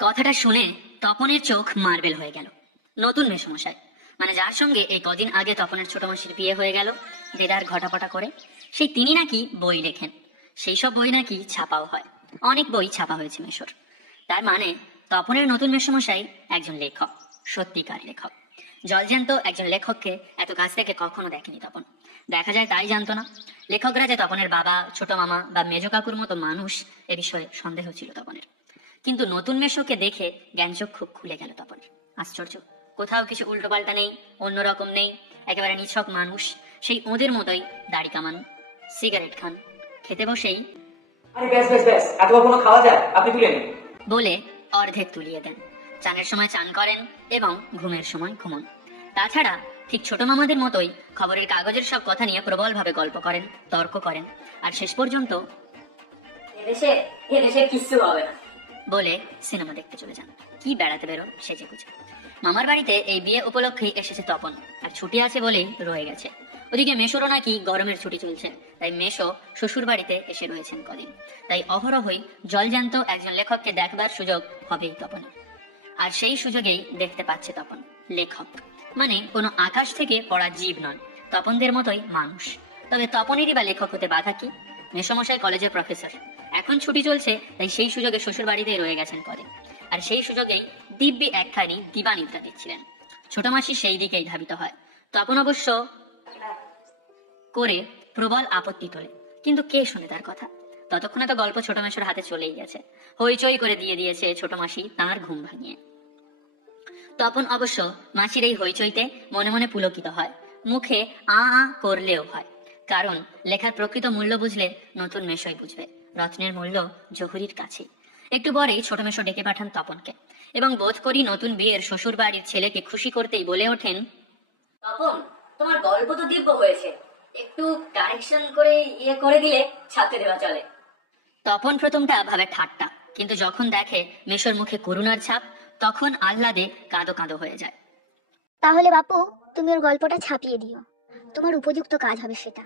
কথাটা শুনে তপনের চোখ মার্বেল হয়ে গেল। নতুন মেসমশাই, মানে যার সঙ্গে এই কদিন আগে তপনের ছোট মাসির বিয়ে হয়ে গেল দেদার ঘটাপটা করে, সেই তিনি নাকি বই লেখেন। সেই সব বই নাকি ছাপাও হয়। অনেক বই ছাপা হয়েছে মেশোর। তার মানে তপনের নতুন মেসমশাই একজন লেখক, সত্যিকার লেখক। জলজ্যান্ত একজন লেখককে এত কাছ থেকে কখনো দেখেনি তপন। দেখা যায় তাই জানতো না। লেখকরা যে তপনের বাবা, ছোট মামা বা মেজ কাকুর মতো মানুষ, এ বিষয়ে সন্দেহ ছিল তপনের। কিন্তু নতুন মেশোকে দেখে জ্ঞানচক্ষু খুলে গেল তপনের। আশ্চর্য, কোথাও কিছু উল্টোপাল্টা নেই, অন্যরকম নেই, একেবারে নিছক মানুষ, সেই ওদের মতোই দাড়ি কামান, সিগারেট খান, খেতে বসেই আরে ব্যাস ব্যাস ব্যাস, এত কখনো খাওয়া যায়, আপনি তুলে নিন বলে অর্ধেক তুলিয়ে দেন। চানের সময় চান করেন এবং ঘুমের সময় ঘুমন। তাছাড়া ঠিক ছোট মামাদের মতোই খবরের কাগজের সব কথা নিয়ে প্রবলভাবে গল্প করেন, তর্ক করেন, আর শেষ পর্যন্ত এদেশে কিচ্ছু হবে না বলে সিনেমা দেখতে চলে যান। কি বেড়াতে বেরোন সেজে গুজে। মামার বাড়িতে এই বিয়ে উপলক্ষেই এসেছে তপন, আর ছুটি আছে বলেই রয়ে গেছে। ওদিকে মেশোরও নাকি গরমের ছুটি চলছে, তাই মেশো শ্বশুর বাড়িতে এসে রয়েছেন কদিন। তাই অহরহই জলজ্যান্ত একজন লেখককে দেখবার সুযোগ হবেই তপনের। আর সেই সুযোগেই দেখতে পাচ্ছে তপন লেখক, মানে কোনো আকাশ থেকে পড়া জীব নন, তপনদের মতোই মানুষ। তবে তপনেরই বা লেখক হতে বাধা কি? মেসমশাই কলেজের প্রফেসর, এখন ছুটি চলছে, তাই সেই সুযোগে শ্বশুর বাড়িতেই রয়ে গেছেন কদিন। আর সেই সুযোগেই দিব্যি একখানি দিবানিদ্রা দিচ্ছিলেন। ছোট মাসি সেই দিকেই ধাবিত হয়। তপন অবশ্য করে প্রবল আপত্তি তোলে, কিন্তু কে শুনে তার কথা? ততক্ষণে তো গল্প ছোট মাসির হাতে চলেই গেছে। হইচই করে দিয়ে দিয়েছে ছোট মাসি তাঁর ঘুম ভাঙিয়ে। তপন অবশ্য মাসির এই হইচইতে মনে মনে পুলকিত হয়, মুখে আ আ করলেও হয়। কারণ লেখার প্রকৃত মূল্য বুঝলে নতুন মেশোই বুঝবে রত্নের মূল্য জহুরির কাছে। একটু পরেই ছোট মেশো ডেকে পাঠান তপনকে, এবং বোধ করি নতুন বিয়ের শ্বশুর বাড়ির ছেলেকে খুশি করতেই বলে ওঠেন, তপন, তোমার গল্প তো দিব্য হয়েছে, একটু কারেকশন করে করে দিলে ছাপতে দেওয়া চলে। তপন প্রথমটা ভাবে ঠাট্টা, কিন্তু যখন দেখে মেশোর মুখে করুণার ছাপ, তখন আহ্লাদে কাঁদো কাঁদো হয়ে যায়। তাহলে বাপু, তুমি ওর গল্পটা ছাপিয়ে দিও, তোমার উপযুক্ত কাজ হবে সেটা।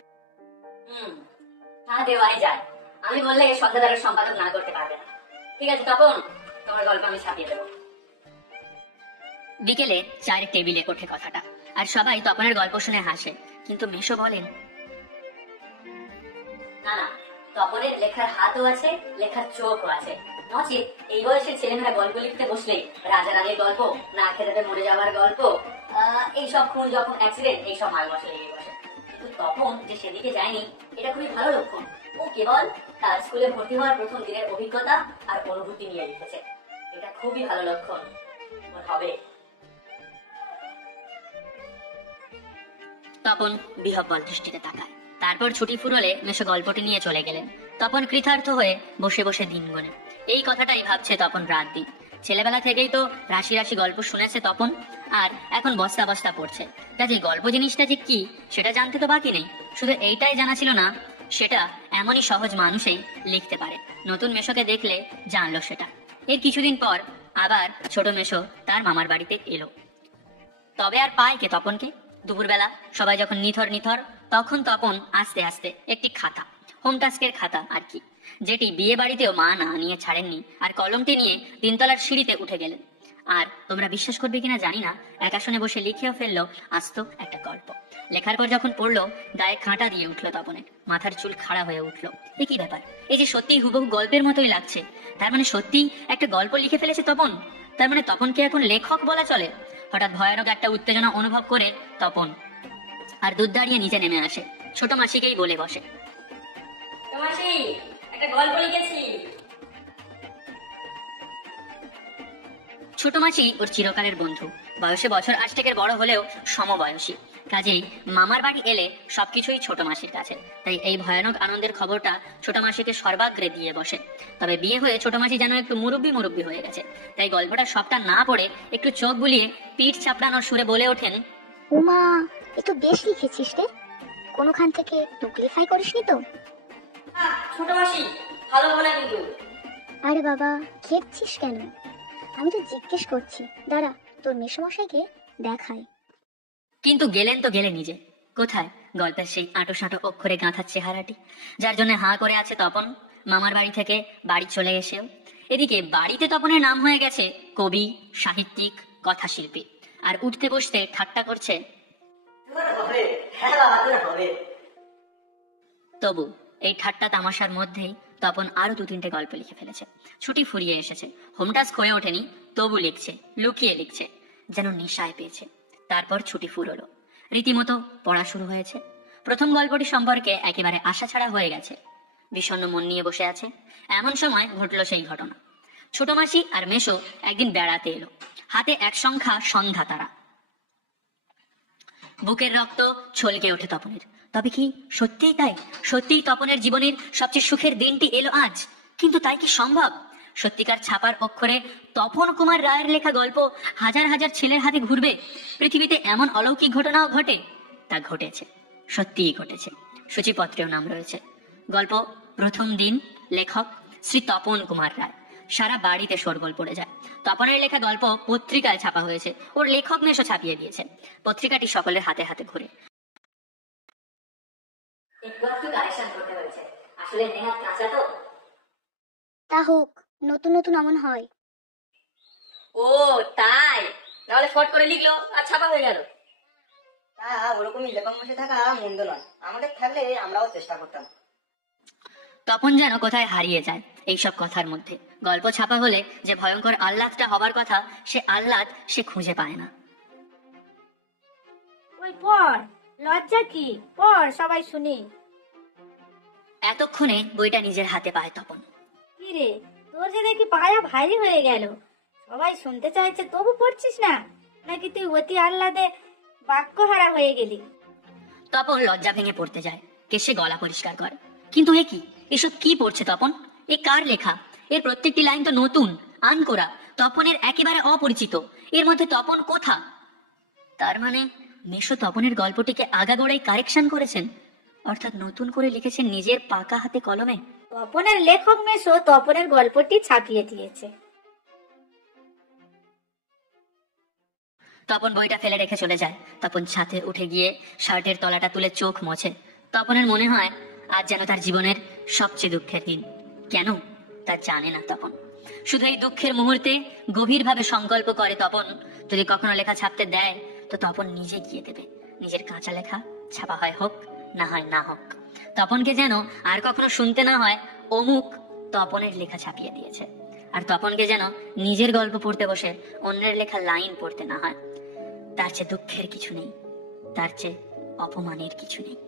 তা দেওয়াই যায়। আমি বললে সন্ধ্যাদারের সম্পাদক না করতে পারবে না। ঠিক আছে তপন, তোমার গল্প আমি ছাপিয়ে দেবো। বিকেলে চায়ের টেবিলে ওঠে কথাটা, আর সবাই তপনের গল্প শুনে হাসে, কিন্তু মেশো বলেন, না না, তপনের লেখার হাতও আছে, লেখার চোখও আছে। নচিত এই বয়সের ছেলেমেয়েরা গল্প লিখতে বসলে রাজা রানীর গল্প, না খেতে মরে যাওয়ার গল্প, এইসব খুন যখন অ্যাক্সিডেন্ট, এইসব মাল মশলা লেগে বসে। কিন্তু তপন যে সেদিকে যায়নি, এটা খুবই ভালো লক্ষণ। ও কেবল তার স্কুলে ভর্তি হওয়ার প্রথম দিনের অভিজ্ঞতা আর অনুভূতি নিয়ে লিখেছে। এটা খুবই ভালো লক্ষণ, ওর হবে। তপন বিহব্বল দৃষ্টিতে তাকায়। তারপর ছুটি ফুরলে মেশো গল্পটি নিয়ে চলে গেলেন। তপন কৃতার্থ হয়ে বসে বসে দিন গোনে। এই কথাটাই ভাবছে তপন রাত দিন। ছেলেবেলা থেকেই তো রাশি রাশি গল্প শুনেছে তপন, আর এখন বস্তা বস্তা পড়ছে। কাজে গল্প জিনিসটা যে কি সেটা জানতে তো বাকি নেই। শুধু এইটাই জানা ছিল না সেটা এমনই সহজ মানুষই লিখতে পারে। নতুন মেশোকে দেখলে জানলো সেটা। এর কিছুদিন পর আবার ছোট মেশো তার মামার বাড়িতে এলো। তবে আর পায় কে তপনকে? দুপুরবেলা সবাই যখন নিথর নিথর, তখন তপন আস্তে আস্তে একটি খাতা, হোম টাস্কের খাতা আর কি, যেটি বিয়ে বাড়িতেও মা না নিয়ে ছাড়েননি, আর কলমটি নিয়ে তিনতলার সিঁড়িতে উঠে গেলেন। আর তোমরা বিশ্বাস করবে কিনা জানি না, এক আসনে বসে লিখেও ফেললো আস্ত একটা গল্প। লেখার পর যখন পড়লো, গায়ে কাঁটা দিয়ে উঠলো তপনের, মাথার চুল খাড়া হয়ে উঠলো। এ কি ব্যাপার? এই যে সত্যি হুবহু গল্পের মতোই লাগছে। তার মানে সত্যি একটা গল্প লিখে ফেলেছে তপন। তার মানে তপনকে এখন লেখক বলা চলে। হঠাৎ ভয়ানক একটা উত্তেজনা অনুভব করে তপন আর দুধ দাঁড়িয়ে নিচে নেমে আসে। ছোট মাসিকেই বলে বসে, মাসি, একটা গল্প লিখেছি। ছোট মাসি ওর চিরকালের বন্ধু, বয়সে বছর 8 বড় হলেও সমবয়সী। কাজেই মামার বাড়ি এলে সবকিছুই ছোট মাসির কাছে। তাই এই ভয়ানক আনন্দের খবরটা ছোট মাসিকে সর্বাগ্রে দিয়ে বসে। তবে বিয়ে হয়ে ছোট মাসি যেন একটু মুরব্বি মুরব্বি হয়ে গেছে। তাই গল্পটা সবটা না পড়ে একটু চোখ বুলিয়ে পিঠ চাপড়ানোর সুরে বলে ওঠেন, উমা, এ তো বেশ লিখেছিস রে, কোনোখান থেকে টুকলিফাই করিসনি তো? ছোট মাসি ভালো বলে কিন্তু। আরে বাবা, খেপছিস কেন? আমি তো জিজ্ঞেস করছি, দাঁড়া তোর মেসমশাইকে দেখাই। কিন্তু গেলেন তো গেলেন নিজে। কোথায় গল্পের সেই আঁটো সাঁটো অক্ষরে গাঁথার চেহারাটি, যার জন্য হাঁ করে আছে তপন মামার বাড়ি থেকে বাড়ি চলে এসেও? এদিকে বাড়িতে তপনের নাম হয়ে গেছে কবি, সাহিত্যিক, কথাশিল্পী। আর উঠতে বসতে ঠাট্টা করছে। তবু এই ঠাট্টা তামাশার মধ্যেই তপন আরো 2-3টে গল্প লিখে ফেলেছে। ছুটি ফুরিয়ে এসেছে, হোমটাস্ক হয়ে ওঠেনি, তবু লিখছে, লুকিয়ে লিখছে, যেন নেশায় পেয়েছে। তারপর ছুটি ফুরলো, রীতিমতো পড়া শুরু হয়েছে। প্রথম গল্পটি সম্পর্কে একেবারে আশা ছাড়া হয়ে গেছে, বিষণ্ণ মন নিয়ে বসে আছে। এমন সময় ঘটলো সেই ঘটনা। ছোট মাসি আর মেশো একদিন বেড়াতে এলো, হাতে এক সংখ্যা সন্ধ্যা তারা। বুকের রক্ত ছলকে ওঠে তপনের। তবে কি সত্যিই তাই? সত্যিই তপনের জীবনের সবচেয়ে সুখের দিনটি এলো আজ? কিন্তু তাই কি সম্ভব? সত্যিকার ছাপার অক্ষরে তপন কুমার রায়ের লেখা গল্প হাজার হাজার ছেলের হাতে ঘুরবে? পৃথিবীতে এমন অলৌকিক ঘটনাও ঘটে? তা ঘটেছে, সত্যিই ঘটেছে। সূচিপত্রেও নাম রয়েছে। গল্প প্রথম দিন, লেখক শ্রী তপন কুমার রায়। সারা বাড়িতে শোরগোল পড়ে যায়। তপনের লেখা গল্প পত্রিকায় ছাপা হয়েছে, ওর লেখক মেশো ছাপিয়ে দিয়েছে। পত্রিকাটি সকলের হাতে হাতে ঘুরে। একটু কারেকশন করতে হয়েছে, আসলে নেহাত কাঁচা তো। তা হোক, নতুন নতুন অমন হয়। ও তাই? তাহলে ফট করে লিখলো আর ছাপা হয়ে গেল। তা ওরকমই লেখক বসে থাকা মন্দ নয়, আমাদের থাকলে আমরাও চেষ্টা করতাম। তপন যেন কোথায় হারিয়ে যায় এইসব কথার মধ্যে। গল্প ছাপা হলে যে ভয়ঙ্কর আহ্লাদটা হবার কথা, সে আহ্লাদ সে খুঁজে পায় না। ওই পড়, লজ্জা কি? পড়, সবাই শুনি। এতক্ষণে বইটা নিজের হাতে পায় তপন। কি রে, তোর যে দেখি পায়া ভারী হয়ে গেল। সবাই শুনতে চাইছে তবু পড়ছিস না, নাকি তুই অতি আহ্লাদে বাক্যহারা হয়ে গেলি? তপন লজ্জা ভেঙে পড়তে যায়, কেসে গলা পরিষ্কার করে। কিন্তু এ কি, এসব কি পড়ছে তপন? এ কার লেখা? এর প্রত্যেকটি লাইন তো নতুন, আনকোরা, তপনের একেবারে অপরিচিত। এর মধ্যে তপন কোথা? তার মানে মেশো তপনের গল্পটিকে আগাগোড়াই কারেকশন করেছেন, অর্থাৎ নতুন করে লিখেছেন নিজের পাকা হাতে কলমে। তপনের লেখক মেশো তপনের গল্পটি ছাপিয়ে দিয়েছে। তপন বইটা ফেলে রেখে চলে যায়। তপন ছাদে উঠে গিয়ে শার্টের তলাটা তুলে চোখ মোছে। তপনের মনে হয় আজ যেন তার জীবনের সবচেয়ে দুঃখের দিন। কেন তা জানে না তপন। শুধু এই দুঃখের মুহূর্তে গভীরভাবে সংকল্প করে তপন, যদি কখনো লেখা ছাপতে দেয় তো তপন নিজে গিয়ে দেবে। নিজের কাঁচা লেখা ছাপা হয় হোক, না হয় না হোক। তপনকে যেন আর কখনো শুনতে না হয় অমুক তপনের লেখা ছাপিয়ে দিয়েছে। আর তপনকে যেন নিজের গল্প পড়তে বসে অন্যের লেখা লাইন পড়তে না হয়। তার চেয়ে দুঃখের কিছু নেই, তার চেয়ে অপমানের কিছু নেই।